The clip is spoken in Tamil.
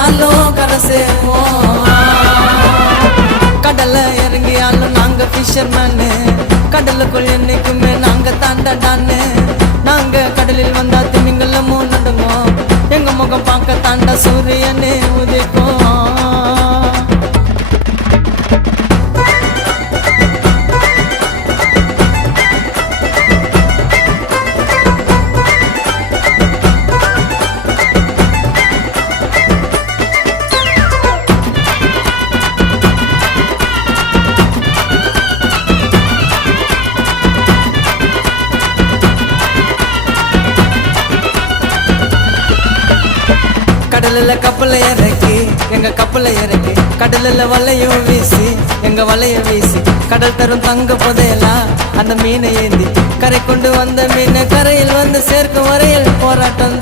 கடந்தாலும் கரை சேருவோம் கடல்ல இறங்கியாலும் நாங்க ஃபிஷர்மேனு கடலுக்குள் என்னைக்குமே நாங்க தாண்டடான்னு. நாங்க கடலில் வந்தா திமிங்கலமும் நடுங்கும் எங்க முகம் பார்க்க தாண்டா சூரியனே உதிக்கும். கடலில் கப்பலை இறக்கி எங்க கப்பலை இறக்கி கடலில் வலையும் வீசி எங்க வலைய வீசி கடல் தரும் தங்க புதையெல்லாம் அந்த மீனை ஏந்தி கரை கொண்டு வந்த மீனை கரையில் வந்து சேர்க்கும் வரையில் போராட்டம்